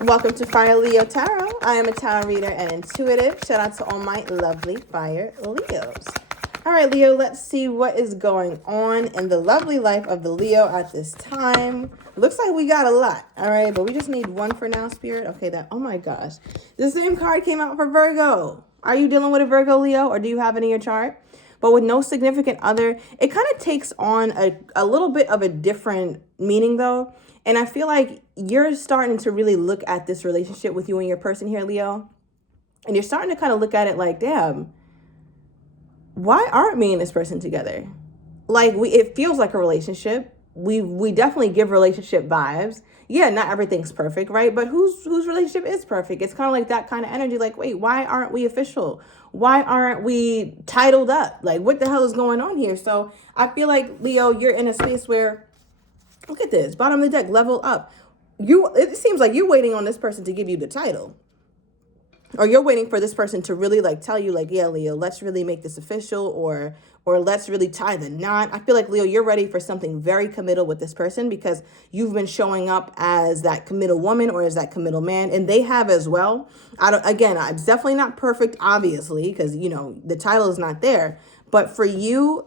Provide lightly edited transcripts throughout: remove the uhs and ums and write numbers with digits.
Welcome to Fire Leo Tarot. I am a tarot reader and intuitive. Shout out to all my lovely Fire Leos. All right, Leo, let's see what is going on in the lovely life of the Leo at this time. Looks like we got a lot, all right, but we just need one for now, Spirit. Okay, oh my gosh. The same card came out for Virgo. Are you dealing with a Virgo, Leo, or do you have it in your chart? But with no significant other, it kind of takes on a little bit of a different meaning, though. And I feel like you're starting to really look at this relationship with you and your person here, Leo. And you're starting to kind of look at it like, damn, why aren't me and this person together? Like, it feels like a relationship. We definitely give relationship vibes. Yeah, not everything's perfect, right? But whose relationship is perfect? It's kind of like that kind of energy. Like, wait, why aren't we official? Why aren't we titled up? Like, what the hell is going on here? So I feel like, Leo, you're in a space where, look at this, bottom of the deck, level up. It seems like you're waiting on this person to give you the title. Or you're waiting for this person to really like tell you like, yeah, Leo, let's really make this official, or let's really tie the knot. I feel like, Leo, you're ready for something very committal with this person because you've been showing up as that committal woman or as that committal man, and they have as well. It's definitely not perfect, obviously, because, you know, the title is not there. But for you,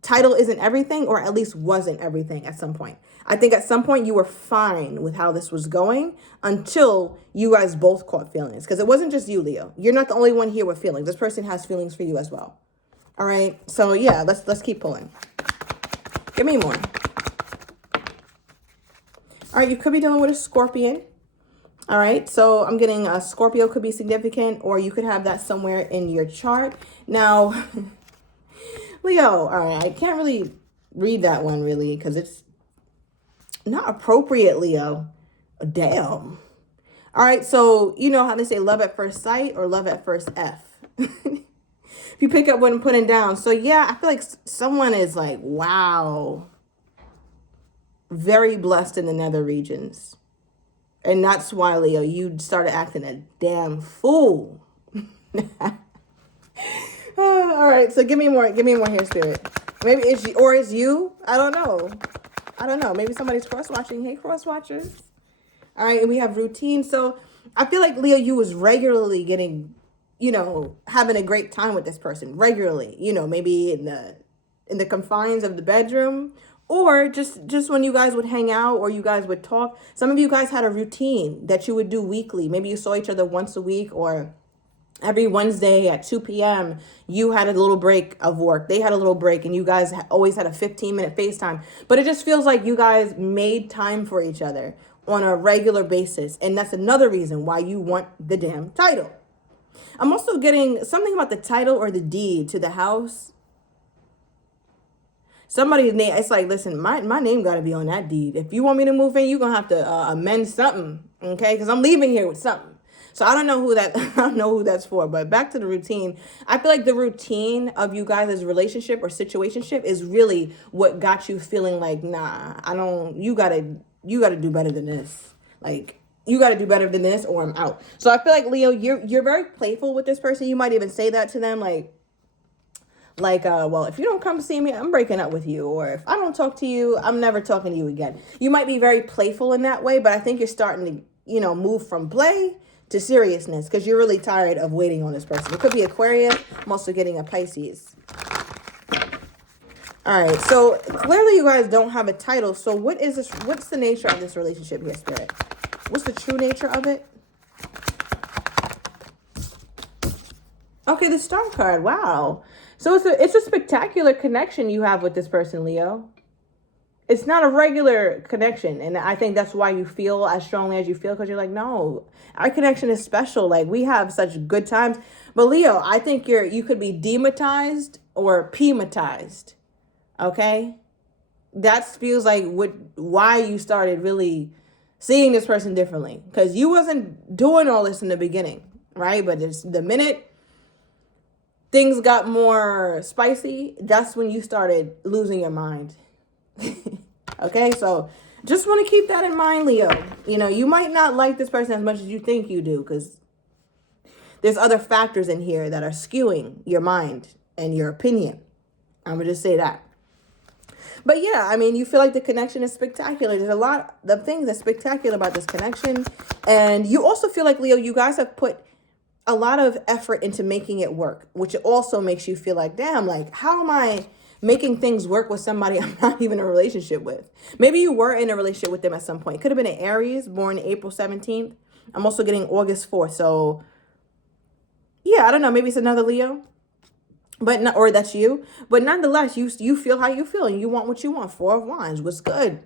title isn't everything, or at least wasn't everything at some point. I think at some point you were fine with how this was going until you guys both caught feelings. Because it wasn't just you, Leo. You're not the only one here with feelings. This person has feelings for you as well. All right. So yeah, let's keep pulling. Give me more. All right. You could be dealing with a Scorpion. All right. So I'm getting a Scorpio could be significant, or you could have that somewhere in your chart. Now, Leo, all right, I can't really read that one really because it's not appropriate, Leo. Damn. All right, so you know how they say love at first sight or love at first F. If you pick up what I'm putting down. So yeah, I feel like someone is like, wow, very blessed in the nether regions. And that's why, Leo, you started acting a damn fool. All right, so give me more here, Spirit. Maybe it's you. I don't know. Maybe somebody's cross-watching. Hey, cross-watchers. All right, and we have routine. So I feel like, Leo, you was regularly getting, you know, having a great time with this person regularly. You know, maybe in the confines of the bedroom, or just when you guys would hang out or you guys would talk. Some of you guys had a routine that you would do weekly. Maybe you saw each other once a week, or every Wednesday at 2 p.m., you had a little break of work. They had a little break, and you guys always had a 15-minute FaceTime. But it just feels like you guys made time for each other on a regular basis. And that's another reason why you want the damn title. I'm also getting something about the title or the deed to the house. Somebody's name, it's like, listen, my name got to be on that deed. If you want me to move in, you're going to have to amend something, okay? Because I'm leaving here with something. So I don't know who that's for, but back to the routine. I feel like the routine of you guys' relationship or situationship is really what got you feeling like, nah, you gotta do better than this. Like, you gotta do better than this or I'm out. So I feel like, Leo, you're very playful with this person. You might even say that to them, well, if you don't come see me, I'm breaking up with you. Or if I don't talk to you, I'm never talking to you again. You might be very playful in that way, but I think you're starting to, you know, move from play to seriousness because you're really tired of waiting on this person. It could be Aquarius. I'm also getting a Pisces. All right, so clearly you guys don't have a title. So what is this? What's the nature of this relationship here, Spirit? What's the true nature of it? Okay, the Star card. Wow. So it's a spectacular connection you have with this person, Leo. It's not a regular connection. And I think that's why you feel as strongly as you feel, because you're like, no, our connection is special. Like, we have such good times. But Leo, I think you could be dematized or pematized. Okay? That feels like why you started really seeing this person differently. Because you wasn't doing all this in the beginning, right? But the minute things got more spicy, that's when you started losing your mind. Okay, so just want to keep that in mind, Leo. You know, you might not like this person as much as you think you do, because there's other factors in here that are skewing your mind and your opinion. I'm going to just say that. But yeah, I mean, you feel like the connection is spectacular. There's a lot of things that's spectacular about this connection. And you also feel like, Leo, you guys have put a lot of effort into making it work, which also makes you feel like, damn, like, how am I making things work with somebody I'm not even in a relationship with? Maybe you were in a relationship with them at some point. Could have been an Aries, born April 17th. I'm also getting August 4th. So yeah, I don't know. Maybe it's another Leo. But not, or that's you. But nonetheless, you feel how you feel, and you want what you want. Four of Wands. What's good?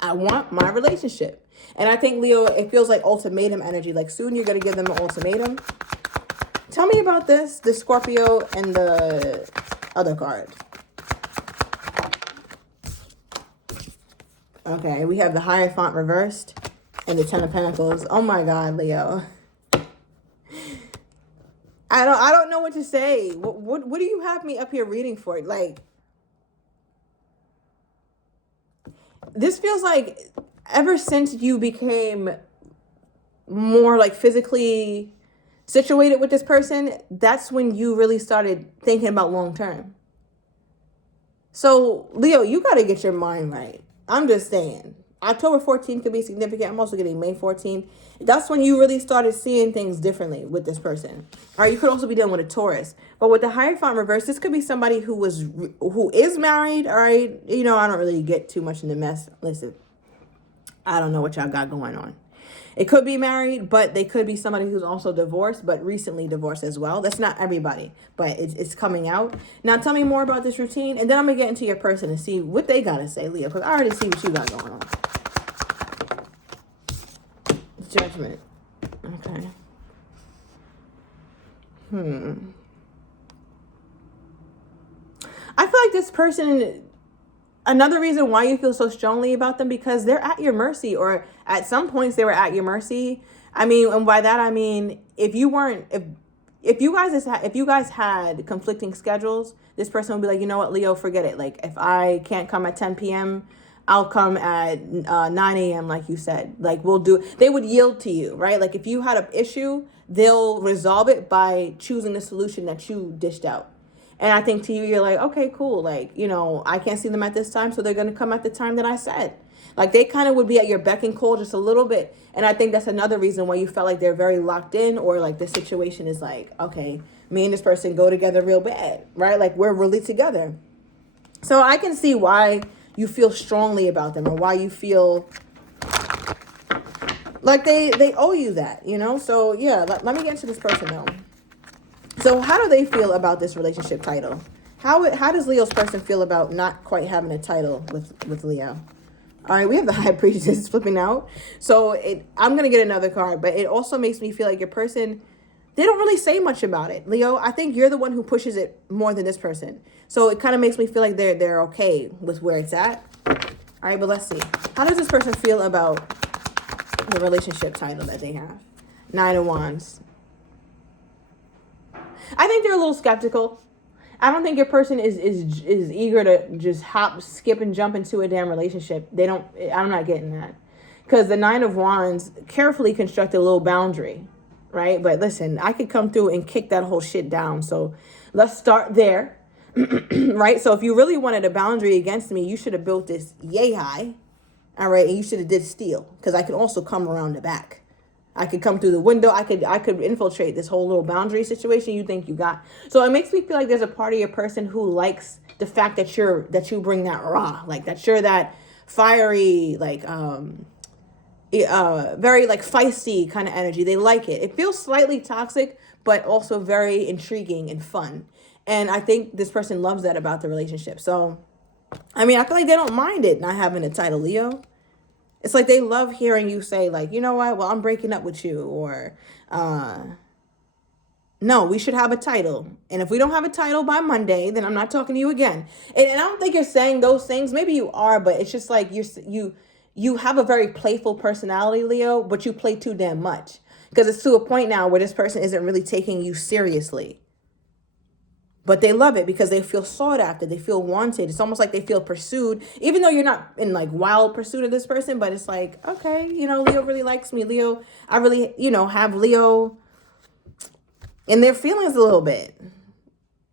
I want my relationship. And I think, Leo, it feels like ultimatum energy. Like, soon you're going to give them an ultimatum. Tell me about this, the Scorpio and the other card. Okay, we have the Hierophant reversed and the Ten of Pentacles. Oh my God, Leo. I don't know what to say. What do you have me up here reading for? Like, this feels like ever since you became more like physically situated with this person, that's when you really started thinking about long term. So, Leo, you got to get your mind right. I'm just saying. October 14th could be significant. I'm also getting May 14th. That's when you really started seeing things differently with this person. All right, you could also be dealing with a Taurus. But with the Hierophant reverse, this could be somebody who is married. All right, you know, I don't really get too much in the mess. Listen, I don't know what y'all got going on. It could be married, but they could be somebody who's also divorced, but recently divorced as well. That's not everybody, but it's coming out. Now, tell me more about this routine, and then I'm going to get into your person and see what they got to say, Leo, because I already see what you got going on. Judgment. Okay. I feel like this person, another reason why you feel so strongly about them, because they're at your mercy, or at some points they were at your mercy. I mean, and by that I mean, if you guys had conflicting schedules, this person would be like, you know what, Leo, forget it. Like, if I can't come at 10 p.m., I'll come at 9 a.m. like you said. Like, they would yield to you, right? Like, if you had an issue, they'll resolve it by choosing the solution that you dished out. And I think to you, you're like, okay, cool. Like, you know, I can't see them at this time, so they're going to come at the time that I said. Like, they kind of would be at your beck and call just a little bit. And I think that's another reason why you felt like they're very locked in, or like the situation is like, okay, me and this person go together real bad, right? Like, we're really together. So I can see why you feel strongly about them, or why you feel like they owe you that, you know? So yeah, let me get into this person though. So how do they feel about this relationship title? How does Leo's person feel about not quite having a title with Leo? All right, we have the High Priestess flipping out. So I'm going to get another card, but it also makes me feel like your person, they don't really say much about it. Leo, I think you're the one who pushes it more than this person. So it kind of makes me feel like they're okay with where it's at. All right, but let's see. How does this person feel about the relationship title that they have? Nine of Wands. I think they're a little skeptical. I don't think your person is eager to just hop, skip, and jump into a damn relationship. I'm not getting that. Because the Nine of Wands carefully constructed a little boundary, right? But listen, I could come through and kick that whole shit down. So let's start there, right? So if you really wanted a boundary against me, you should have built this yay high, all right? And you should have did steel, because I can also come around the back. I could come through the window. I could infiltrate this whole little boundary situation you think you got. So it makes me feel like there's a part of your person who likes the fact that you bring that raw, like that you're that fiery, like very like feisty kind of energy. They like it. It feels slightly toxic, but also very intriguing and fun. And I think this person loves that about the relationship. So, I mean, I feel like they don't mind it not having a title, Leo. It's like they love hearing you say, like, you know what? Well, I'm breaking up with you. Or, no, we should have a title. And if we don't have a title by Monday, then I'm not talking to you again. And I don't think you're saying those things. Maybe you are, but it's just like you have a very playful personality, Leo, but you play too damn much. Because it's to a point now where this person isn't really taking you seriously. But they love it because they feel sought after. They feel wanted. It's almost like they feel pursued, even though you're not in like wild pursuit of this person. But it's like, okay, you know, Leo really likes me. Leo, I really, you know, have Leo in their feelings a little bit,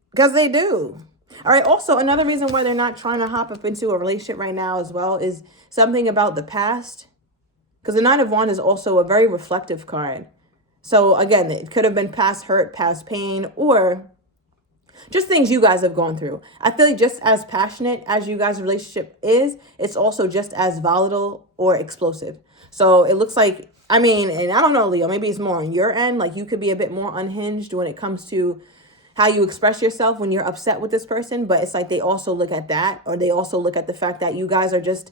because they do. All right. Also, another reason why they're not trying to hop up into a relationship right now as well is something about the past. Because the Nine of Wands is also a very reflective card. So again, it could have been past hurt, past pain, or just things you guys have gone through. I feel like just as passionate as you guys' relationship is, it's also just as volatile or explosive. So it looks like, I mean, and I don't know, Leo, maybe it's more on your end. Like you could be a bit more unhinged when it comes to how you express yourself when you're upset with this person. But it's like they also look at that, or they also look at the fact that you guys are just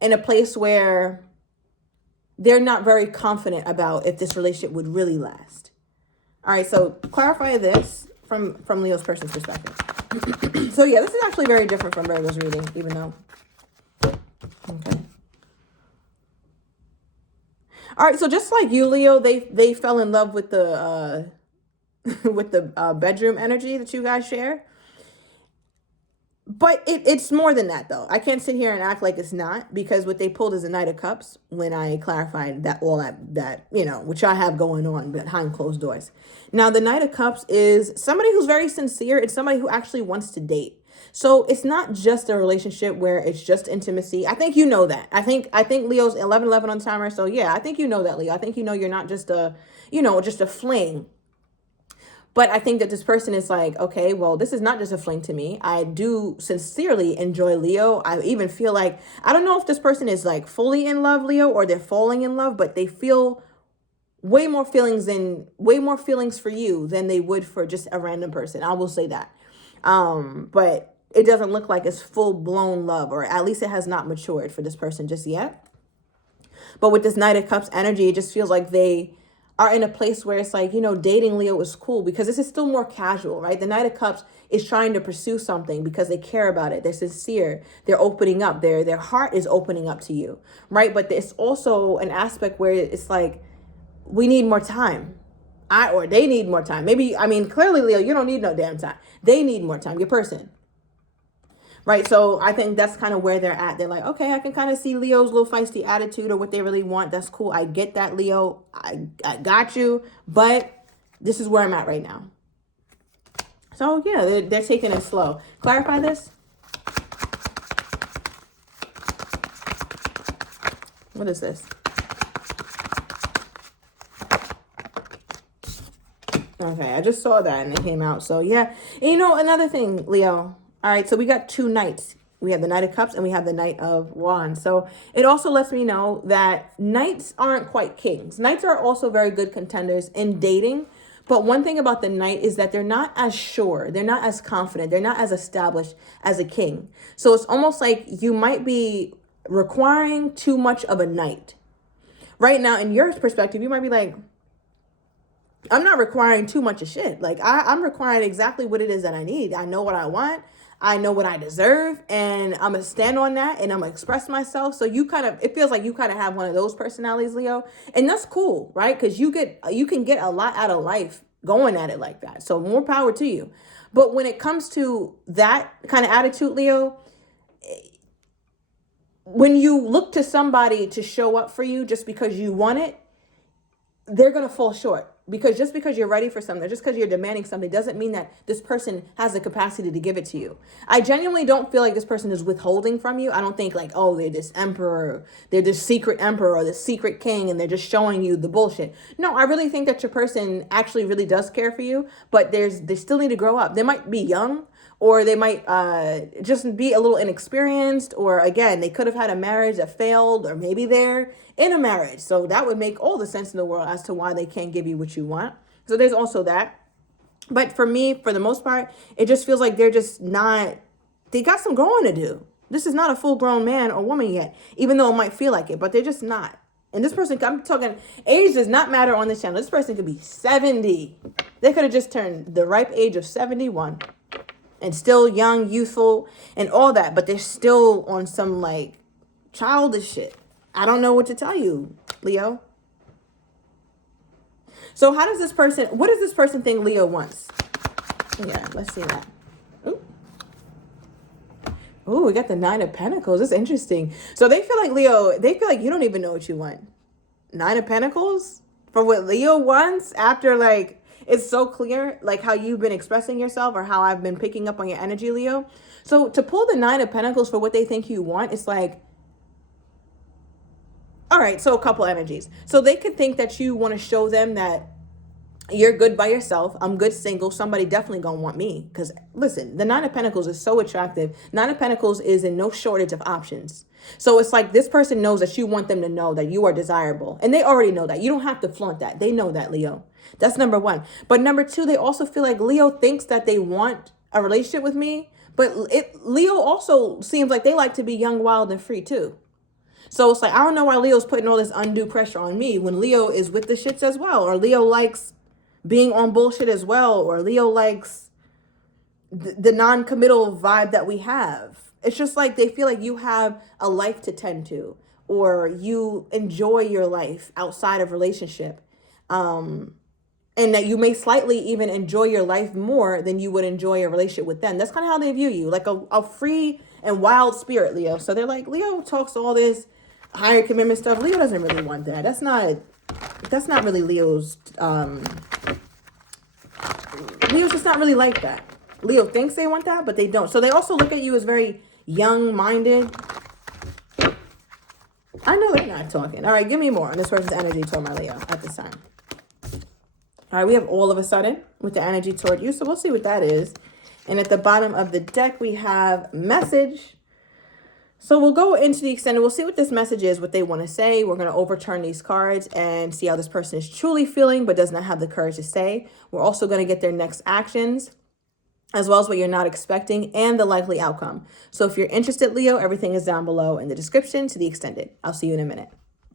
in a place where they're not very confident about if this relationship would really last. All right, so clarify this from Leo's person's perspective. So yeah, this is actually very different from Virgo's reading, even though. Okay. All right, so just like you, Leo, they fell in love with the with the bedroom energy that you guys share. But it's more than that, though. I can't sit here and act like it's not, because what they pulled is a Knight of Cups when I clarified that all that you know, which I have going on behind closed doors. Now, the Knight of Cups is somebody who's very sincere. It's somebody who actually wants to date. So it's not just a relationship where it's just intimacy. I think you know that. I think Leo's 11/11 on timer. So yeah, I think you know that, Leo. I think you know you're not just a, you know, just a fling. But I think that this person is like, okay, well, this is not just a fling to me. I do sincerely enjoy Leo. I even feel like, I don't know if this person is like fully in love, Leo, or they're falling in love, but they feel way more feelings for you than they would for just a random person. I will say that. But it doesn't look like it's full blown love, or at least it has not matured for this person just yet. But with this Knight of Cups energy, it just feels like they are in a place where it's like, you know, dating Leo is cool because this is still more casual, right? The Knight of Cups is trying to pursue something because they care about it. They're sincere. They're opening up. Their heart is opening up to you, right? But there's also an aspect where it's like, we need more time. Or they need more time. Maybe, I mean, clearly, Leo, you don't need no damn time. They need more time, your person. Right, so I think that's kind of where they're at. They're like, okay, I can kind of see Leo's little feisty attitude or what they really want. That's cool. I get that, Leo. I got you. But this is where I'm at right now. So, yeah, they're taking it slow. Clarify this. What is this? Okay, I just saw that and it came out. So, yeah. And you know, another thing, Leo. All right, so we got two knights. We have the Knight of Cups and we have the Knight of Wands. So it also lets me know that knights aren't quite kings. Knights are also very good contenders in dating. But one thing about the knight is that they're not as sure. They're not as confident. They're not as established as a king. So it's almost like you might be requiring too much of a knight. Right now, in your perspective, you might be like, I'm not requiring too much of shit. Like I'm requiring exactly what it is that I need. I know what I want. I know what I deserve, and I'm going to stand on that, and I'm going to express myself. So it feels like you kind of have one of those personalities, Leo, and that's cool, right? Because you can get a lot out of life going at it like that. So more power to you. But when it comes to that kind of attitude, Leo, when you look to somebody to show up for you just because you want it, they're going to fall short. Because just because you're ready for something, just because you're demanding something, doesn't mean that this person has the capacity to give it to you. I genuinely don't feel like this person is withholding from you. I don't think like, oh, they're this emperor, they're this secret emperor or this secret king, and they're just showing you the bullshit. No, I really think that your person actually really does care for you, but they still need to grow up. They might be young, or they might just be a little inexperienced, or again, they could have had a marriage that failed, or maybe they're in a marriage. So that would make all the sense in the world as to why they can't give you what you want. So there's also that. But for me, for the most part, it just feels like they're just not, they got some growing to do. This is not a full grown man or woman yet, even though it might feel like it, but they're just not. And this person, I'm talking, age does not matter on this channel. This person could be 70. They could have just turned the ripe age of 71 and still young, youthful, and all that, but they're still on some like childish shit. I don't know what to tell you, Leo. So what does this person think Leo wants? Yeah, let's see that. Ooh, we got the Nine of Pentacles. That's interesting. So they feel like you don't even know what you want. Nine of Pentacles? For what Leo wants after like, it's so clear, like how you've been expressing yourself or how I've been picking up on your energy, Leo. So to pull the Nine of Pentacles for what they think you want, it's like, all right, so a couple energies. So they could think that you want to show them that you're good by yourself. I'm good single. Somebody definitely gonna want me. Because listen, the Nine of Pentacles is so attractive. Nine of Pentacles is in no shortage of options. So it's like this person knows that you want them to know that you are desirable. And they already know that. You don't have to flaunt that. They know that, Leo. That's number one. But number two, they also feel like Leo thinks that they want a relationship with me. But Leo also seems like they like to be young, wild, and free too. So it's like, I don't know why Leo's putting all this undue pressure on me when Leo is with the shits as well. Or Leo likes being on bullshit as well, or Leo likes the non-committal vibe that we have. It's just like they feel like you have a life to tend to, or you enjoy your life outside of relationship, and that you may slightly even enjoy your life more than you would enjoy a relationship with them. That's kind of how they view you, like a free and wild spirit, Leo. So they're like, Leo talks all this higher commitment stuff. Leo doesn't really want that. That's not really Leo's. Leo's just not really like that. Leo thinks they want that, but they don't. So they also look at you as very young-minded. I know they're not talking. All right, give me more on this person's energy toward my Leo at this time. All right, we have all of a sudden with the energy toward you. So we'll see what that is. And at the bottom of the deck, we have message. So we'll go into the extended. We'll see what this message is, what they want to say. We're going to overturn these cards and see how this person is truly feeling, but does not have the courage to say. We're also going to get their next actions, as well as what you're not expecting and the likely outcome. So if you're interested, Leo, everything is down below in the description to the extended. I'll see you in a minute.